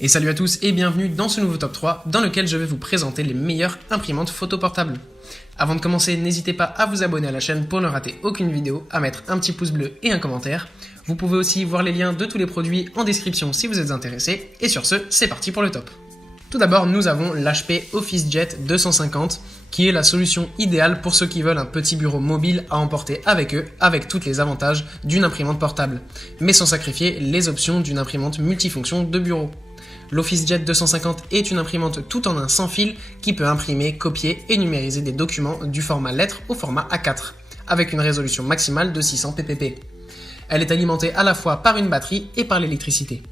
Et salut à tous et bienvenue dans ce nouveau top 3 dans lequel je vais vous présenter les meilleures imprimantes photo portables. Avant de commencer, n'hésitez pas à vous abonner à la chaîne pour ne rater aucune vidéo, à mettre un petit pouce bleu et un commentaire. Vous pouvez aussi voir les liens de tous les produits en description si vous êtes intéressé. Et sur ce, c'est parti pour le top. Tout d'abord, nous avons l'HP OfficeJet 250 qui est la solution idéale pour ceux qui veulent un petit bureau mobile à emporter avec eux, avec tous les avantages d'une imprimante portable, mais sans sacrifier les options d'une imprimante multifonction de bureau. L'OfficeJet 250 est une imprimante tout en un sans fil qui peut imprimer, copier et numériser des documents du format lettre au format A4, avec une résolution maximale de 600 ppp. Elle est alimentée à la fois par une batterie et par l'électricité.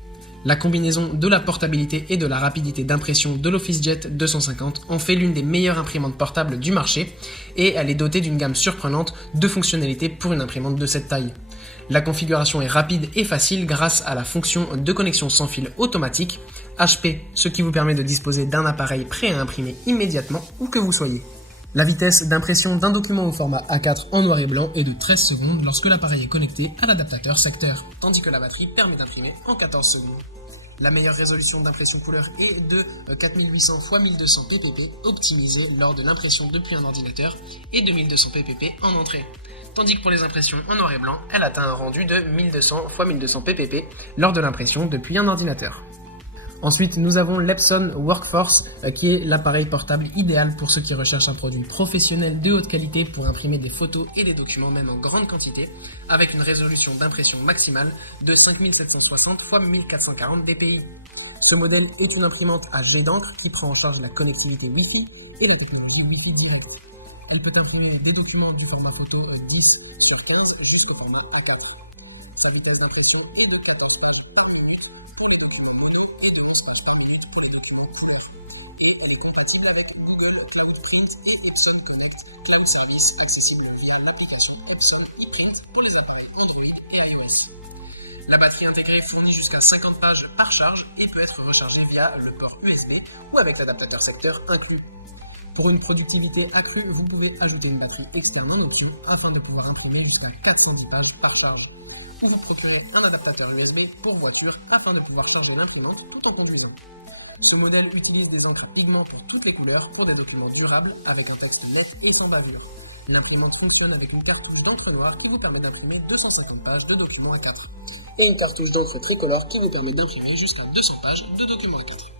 La combinaison de la portabilité et de la rapidité d'impression de l'OfficeJet 250 en fait l'une des meilleures imprimantes portables du marché et elle est dotée d'une gamme surprenante de fonctionnalités pour une imprimante de cette taille. La configuration est rapide et facile grâce à la fonction de connexion sans fil automatique HP, ce qui vous permet de disposer d'un appareil prêt à imprimer immédiatement où que vous soyez. La vitesse d'impression d'un document au format A4 en noir et blanc est de 13 secondes lorsque l'appareil est connecté à l'adaptateur secteur, tandis que la batterie permet d'imprimer en 14 secondes. La meilleure résolution d'impression couleur est de 4800 x 1200 ppp optimisée lors de l'impression depuis un ordinateur et de 1200 ppp en entrée. Tandis que pour les impressions en noir et blanc, elle atteint un rendu de 1200 x 1200 ppp lors de l'impression depuis un ordinateur. Ensuite, nous avons l'Epson Workforce qui est l'appareil portable idéal pour ceux qui recherchent un produit professionnel de haute qualité pour imprimer des photos et des documents même en grande quantité avec une résolution d'impression maximale de 5760 x 1440 dpi. Ce modèle est une imprimante à jet d'encre qui prend en charge la connectivité Wi-Fi et la technologie Wi-Fi direct. Elle peut imprimer des documents du format photo 10 sur 15 jusqu'au format A4. Sa vitesse d'impression est de 14 pages par minute pour les documents locaux et de 11 pages par minute pour les documents couleurs. Et elle est compatible avec Google Cloud Print et Epson Connect Cloud Service accessible via l'application Epson ePrint pour les appareils Android et iOS. La batterie intégrée fournit jusqu'à 50 pages par charge et peut être rechargée via le port USB ou avec l'adaptateur secteur inclus. Pour une productivité accrue, vous pouvez ajouter une batterie externe en option afin de pouvoir imprimer jusqu'à 410 pages par charge. Ou vous procurez un adaptateur USB pour voiture afin de pouvoir charger l'imprimante tout en conduisant. Ce modèle utilise des encres à pigments pour toutes les couleurs pour des documents durables avec un texte net et sans bavure. L'imprimante fonctionne avec une cartouche d'encre noire qui vous permet d'imprimer 250 pages de documents A4 et une cartouche d'encre tricolore qui vous permet d'imprimer jusqu'à 200 pages de documents A4.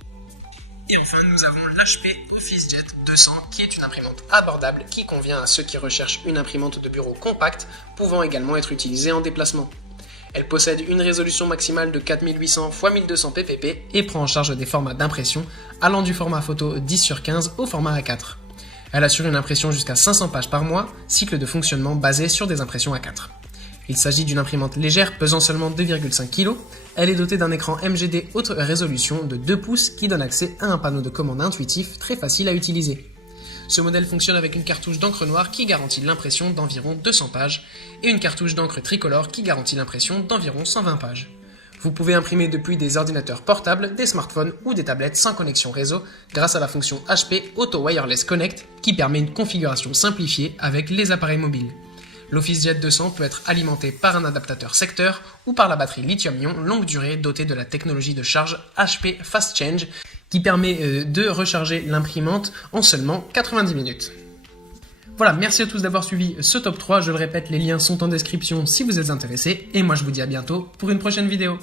Et enfin, nous avons l'HP OfficeJet 200 qui est une imprimante abordable qui convient à ceux qui recherchent une imprimante de bureau compacte pouvant également être utilisée en déplacement. Elle possède une résolution maximale de 4800 x 1200 ppp et prend en charge des formats d'impression allant du format photo 10 sur 15 au format A4. Elle assure une impression jusqu'à 500 pages par mois, cycle de fonctionnement basé sur des impressions A4. Il s'agit d'une imprimante légère pesant seulement 2,5 kg. Elle est dotée d'un écran MGD haute résolution de 2 pouces qui donne accès à un panneau de commande intuitif très facile à utiliser. Ce modèle fonctionne avec une cartouche d'encre noire qui garantit l'impression d'environ 200 pages et une cartouche d'encre tricolore qui garantit l'impression d'environ 120 pages. Vous pouvez imprimer depuis des ordinateurs portables, des smartphones ou des tablettes sans connexion réseau grâce à la fonction HP Auto Wireless Connect qui permet une configuration simplifiée avec les appareils mobiles. L'OfficeJet 200 peut être alimenté par un adaptateur secteur ou par la batterie lithium-ion longue durée dotée de la technologie de charge HP Fast Change qui permet de recharger l'imprimante en seulement 90 minutes. Voilà, merci à tous d'avoir suivi ce top 3. Je le répète, les liens sont en description si vous êtes intéressés. Et moi je vous dis à bientôt pour une prochaine vidéo.